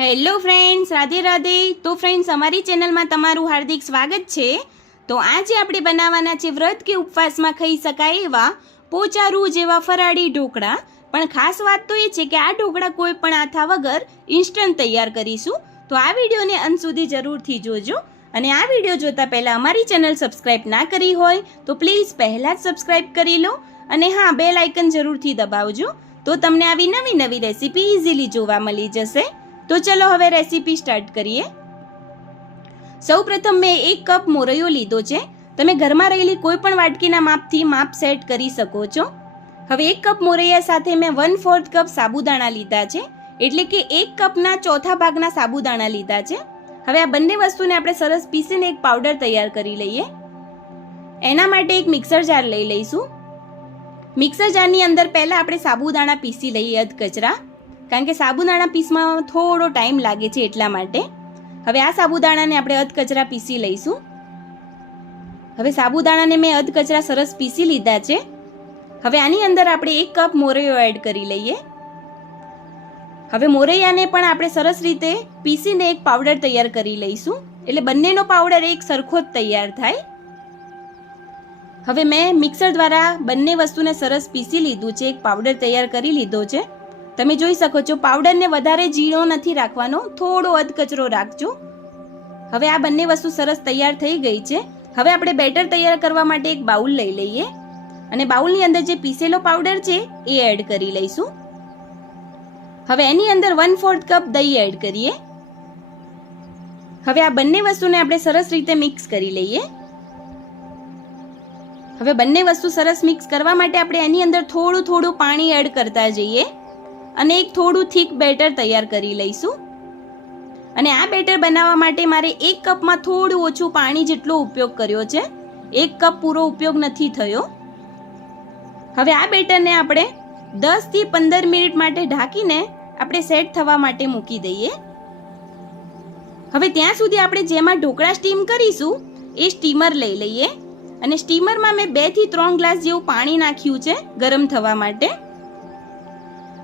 Hello friends, Radhe Radhe. તો friends, અમારી ચેનલમાં તમારું હાર્દિક સ્વાગત છે. તો આજે આપણે બનાવવાના છે વ્રત કે ઉપવાસમાં ખાઈ શકાય એવા પોચારું જેવા ફરાળી ઢોકળા. પણ ખાસ વાત તો એ છે કે આ ઢોકળા કોઈ પણ આથા વગર ઇન્સ્ટન્ટ તૈયાર કરીશું. તો આ વિડીયોને અંત સુધી જરૂરથી જોજો. અને આ વિડીયો જોતા પહેલાં અમારી ચેનલ સબસ્ક્રાઈબ ના કરી હોય તો પ્લીઝ પહેલાં જ સબસ્ક્રાઈબ કરી લો. અને હા, બેલ આઇકન જરૂરથી દબાવજો, તો તમને આવી નવી નવી રેસીપી ઇઝીલી જોવા મળી જશે. તો ચલો હવે રેસીપી સ્ટાર્ટ કરીએ. સૌપ્રથમ મેં 1 કપ મોરૈયો લીધો છે. તમે ઘરમાં રહેલી કોઈ પણ વાટકીના માપથી માપ સેટ કરી શકો છો. હવે 1 કપ મોરૈયા સાથે મેં 1/4 કપ સાબુદાણા લીધા છે, એટલે કે 1 કપના ચોથા ભાગના સાબુદાણા લીધા છે. હવે આ બંને વસ્તુને આપણે સરસ પીસીને એક પાવડર તૈયાર કરી લઈએ. એના માટે એક મિક્સર જાર લઈ લઈશું. મિક્સર જારની અંદર પહેલાં આપણે સાબુદાણા પીસી લઈએ અધકચરા, કારણ કે સાબુદાણા પીસવામાં થોડો ટાઈમ લાગે છે એટલા માટે. હવે આ સાબુદાણાને આપણે અધકચરા પીસી લઈશું. હવે સાબુદાણાને મેં અધકચરા સરસ પીસી લીધા છે. હવે આની અંદર આપણે 1 કપ મોરૈયો એડ કરી લઈએ. હવે મોરૈયાને પણ આપણે સરસ રીતે પીસીને એક પાવડર તૈયાર કરી લઈશું, એટલે બંનેનો પાવડર એક સરખો જ તૈયાર થાય. હવે મેં મિક્સર દ્વારા બંને વસ્તુને સરસ પીસી લીધું છે, એક પાવડર તૈયાર કરી લીધો છે. તમે જોઈ શકો છો પાવડરને વધારે ઝીણો નથી રાખવાનો, થોડો અધકચરો રાખજો. હવે આ બંને વસ્તુ સરસ તૈયાર થઈ ગઈ છે. હવે આપણે બેટર તૈયાર કરવા માટે એક બાઉલ લઈ લઈએ અને બાઉલની અંદર જે પીસેલો પાવડર છે એ એડ કરી લઈશું. હવે એની અંદર 1/4 કપ દહીં એડ કરીએ. હવે આ બંને વસ્તુને આપણે સરસ રીતે મિક્સ કરી લઈએ. હવે બંને વસ્તુ સરસ મિક્સ કરવા માટે આપણે એની અંદર થોડું થોડું પાણી એડ કરતા જઈએ અને એક થોડું થીક બેટર તૈયાર કરી લઈશું. અને આ બેટર બનાવવા માટે મારે 1 કપમાં થોડું ઓછું પાણી જેટલો ઉપયોગ કર્યો છે, 1 કપ પૂરો ઉપયોગ નથી થયો. હવે આ બેટરને આપણે 10 થી 15 મિનિટ માટે ઢાંકીને આપણે સેટ થવા માટે મૂકી દઈએ. હવે ત્યાં સુધી આપણે જેમાં ઢોકળા સ્ટીમ કરીશું એ સ્ટીમર લઈ લઈએ અને સ્ટીમરમાં મેં 2 થી 3 ગ્લાસ જેવું પાણી નાખ્યું છે ગરમ થવા માટે.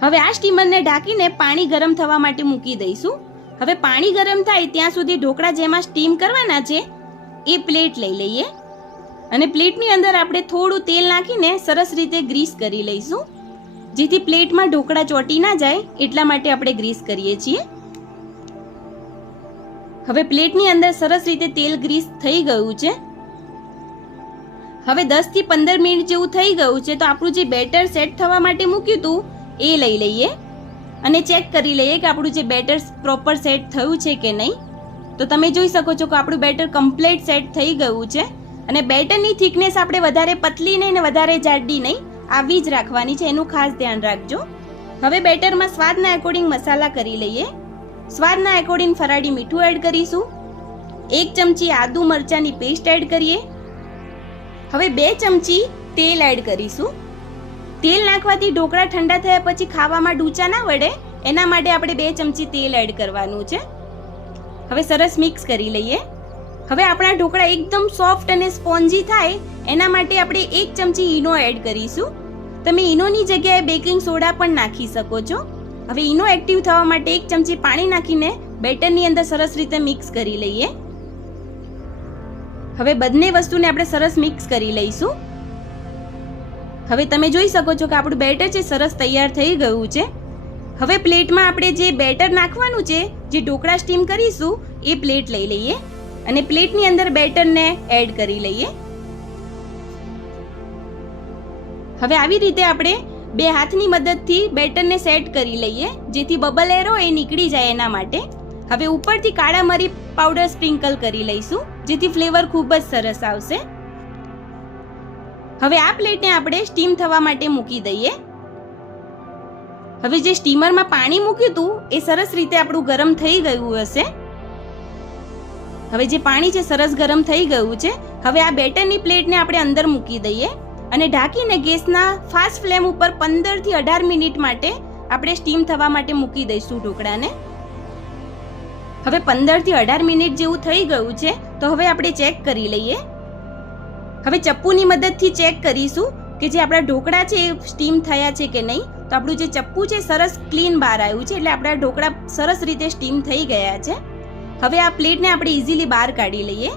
હવે આ સ્ટીમરને ઢાંકીને પાણી ગરમ થવા માટે મૂકી દઈશું. હવે પાણી ગરમ થાય ત્યાં સુધી ઢોકળા જેમાં સ્ટીમ કરવાના છે એ પ્લેટ લઈ લઈએ અને પ્લેટની અંદર આપણે થોડું તેલ નાખીને સરસ રીતે ગ્રીસ કરી લઈશું, જેથી પ્લેટમાં ઢોકળા ચોંટી ના જાય એટલા માટે આપણે ગ્રીસ કરીએ છીએ. હવે પ્લેટની અંદર સરસ રીતે તેલ ગ્રીસ થઈ ગયું છે. હવે 10 થી 15 મિનિટ જેવું થઈ ગયું છે, તો આપણું જે બેટર સેટ થવા માટે મૂક્યું હતું એ લઈ લઈએ અને ચેક કરી લઈએ કે આપણું જે બેટર પ્રોપર સેટ થયું છે કે નહીં. તો તમે જોઈ શકો છો કે આપણું બેટર કમ્પ્લીટ સેટ થઈ ગયું છે. અને બેટરની થિકનેસ આપણે વધારે પતલી નહીં ને વધારે જાડી નહીં, આવી જ રાખવાની છે, એનું ખાસ ધ્યાન રાખજો. હવે બેટરમાં સ્વાદના એકોર્ડિંગ મસાલા કરી લઈએ. સ્વાદના એકોર્ડિંગ ફરાળી મીઠું એડ કરીશું. 1 ચમચી આદુ મરચાંની પેસ્ટ એડ કરીએ. હવે 2 ચમચી તેલ એડ કરીશું. તેલ નાખવાથી ઢોકળા ઠંડા થયા પછી ખાવામાં ડૂચા ના વળે, એના માટે આપણે 2 ચમચી તેલ એડ કરવાનું છે. હવે સરસ મિક્સ કરી લઈએ. હવે આપણા ઢોકળા એકદમ સોફ્ટ અને સ્પોન્જી થાય એના માટે આપણે 1 ચમચી ઈનો એડ કરીશું. તમે ઈનોની જગ્યાએ બેકિંગ સોડા પણ નાખી શકો છો. હવે ઈનો એક્ટિવ થવા માટે 1 ચમચી પાણી નાખીને બેટરની અંદર સરસ રીતે મિક્સ કરી લઈએ. હવે બંને વસ્તુને આપણે સરસ મિક્સ કરી લઈશું. હવે તમે જોઈ શકો છો કે આપણું બેટર છે સરસ તૈયાર થઈ ગયું છે. હવે પ્લેટમાં આપણે જે બેટર નાખવાનું છે, જે ઢોકળા સ્ટીમ કરીશું એ પ્લેટ લઈ લઈએ અને પ્લેટની અંદર બેટરને એડ કરી લઈએ. હવે આવી રીતે આપણે 2 હાથની મદદથી બેટરને સેટ કરી લઈએ, જેથી બબલ એર હોય એ નીકળી જાય એના માટે. હવે ઉપરથી કાળા મરી પાવડર સ્પ્રિંકલ કરી લઈશું, જેથી ફ્લેવર ખૂબ જ સરસ આવશે. હવે આ પ્લેટને આપણે સ્ટીમ થવા માટે મૂકી દઈએ. હવે જે સ્ટીમરમાં પાણી મૂક્યું હતું એ સરસ રીતે આપણું ગરમ થઈ ગયું હશે. હવે જે પાણી છે સરસ ગરમ થઈ ગયું છે. હવે આ બેટરની પ્લેટને આપણે અંદર મૂકી દઈએ અને ઢાંકીને ગેસના ફાસ્ટ ફ્લેમ ઉપર 15 થી 18 મિનિટ માટે આપણે સ્ટીમ થવા માટે મૂકી દઈશું ઢોકળાને. હવે 15 થી 18 મિનિટ જેવું થઈ ગયું છે, તો હવે આપણે ચેક કરી લઈએ. હવે ચપ્પુની મદદથી ચેક કરીશું કે જે આપણા ઢોકળા છે એ સ્ટીમ થયા છે કે નહીં. તો આપણું જે ચપ્પુ છે સરસ ક્લીન બહાર આવ્યું છે, એટલે આપણા ઢોકળા સરસ રીતે સ્ટીમ થઈ ગયા છે. હવે આ પ્લેટને આપણે ઇઝીલી બહાર કાઢી લઈએ.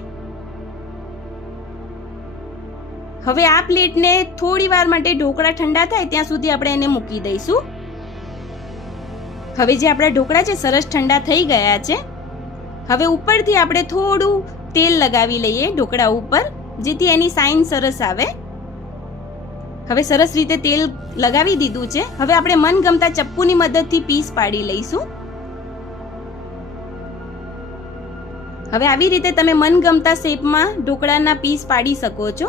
હવે આ પ્લેટને થોડી વાર માટે ઢોકળા ઠંડા થાય ત્યાં સુધી આપણે એને મૂકી દઈશું. હવે જે આપણા ઢોકળા છે સરસ ઠંડા થઈ ગયા છે. હવે ઉપરથી આપણે થોડું તેલ લગાવી લઈએ ઢોકળા ઉપર, જેથી એની સાઇન સરસ આવે. હવે સરસ રીતે તેલ લગાવી દીધું છે. હવે આપણે મનગમતા ચપ્પુની મદદથી પીસ પાડી લઈશું. હવે આવી રીતે તમે મનગમતા શેપમાં ઢોકળાના પીસ પાડી શકો છો.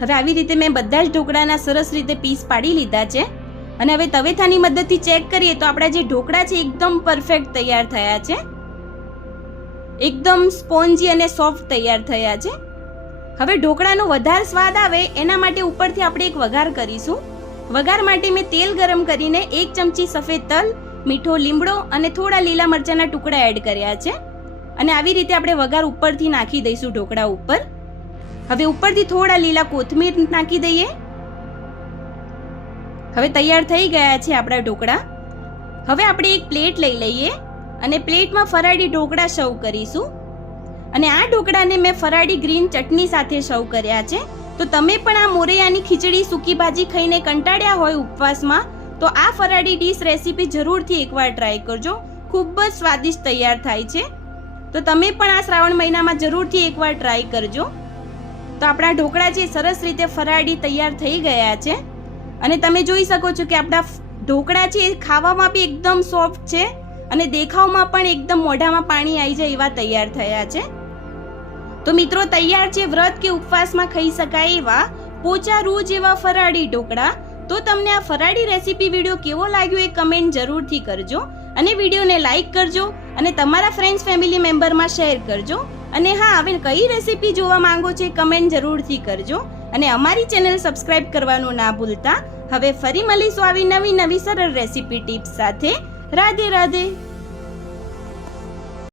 હવે આવી રીતે મેં બધા જ ઢોકળાના સરસ રીતે પીસ પાડી લીધા છે. અને હવે તવેથાની મદદથી ચેક કરીએ તો આપણા જે ઢોકળા છે એકદમ પરફેક્ટ તૈયાર થયા છે. એકદમ સ્પોન્જી અને સોફ્ટ તૈયાર થયા છે. હવે ઢોકળાનો વધારે સ્વાદ આવે એના માટે ઉપરથી આપણે એક વઘાર કરીશું. વઘાર માટે મેં તેલ ગરમ કરીને 1 ચમચી સફેદ તલ, મીઠો લીમડો અને થોડા લીલા મરચાના ટુકડા એડ કર્યા છે. અને આવી રીતે આપણે વઘાર ઉપરથી નાખી દઈશું ઢોકળા ઉપર. હવે ઉપરથી થોડા લીલા કોથમીર નાખી દઈએ. હવે તૈયાર થઈ ગયા છે આપણા ઢોકળા. હવે આપણે એક પ્લેટ લઈ લઈએ અને પ્લેટમાં ફરાળી ઢોકળા સર્વ કરીશું. અને આ ઢોકળાને મેં ફરાળી ગ્રીન ચટણી સાથે સર્વ કર્યા છે. તો તમે પણ આ મોરૈયાની ખીચડી સૂકી ભાજી ખાઈને કંટાળ્યા હોય ઉપવાસમાં, તો આ ફરાળી ડીશ રેસીપી જરૂરથી એકવાર ટ્રાય કરજો. ખૂબ જ સ્વાદિષ્ટ તૈયાર થાય છે. તો તમે પણ આ શ્રાવણ મહિનામાં જરૂરથી એકવાર ટ્રાય કરજો. તો આપણા ઢોકળા છે સરસ રીતે ફરાળી તૈયાર થઈ ગયા છે. અને તમે જોઈ શકો છો કે આપણા ઢોકળા છે એ ખાવામાં બી એકદમ સોફ્ટ છે અને દેખાવમાં પણ એકદમ મોઢામાં પાણી આવી જાય એવા તૈયાર થયા છે. તો મિત્રો તૈયાર છે વ્રત કે ઉપવાસમાં ખાઈ શકાય એવા પોચા રૂ જેવા ફરાળી ઢોકળા. તો તમને આ ફરાળી રેસીપી વિડીયો કેવો લાગ્યો એ કમેન્ટ જરૂરથી કરજો. અને વિડીયોને લાઈક કરજો અને તમારા ફ્રેન્ડ્સ ફેમિલી મેમ્બરમાં શેર કરજો. અને હા, હવે કઈ રેસીપી જોવા માંગો છો એ કમેન્ટ જરૂરથી કરજો. અને અમારી ચેનલ સબસ્ક્રાઇબ કરવાનું ના ભૂલતા. હવે ફરી મળીશું આવી નવી સરળ રેસીપી ટિપ્સ સાથે. રાધે રાધે.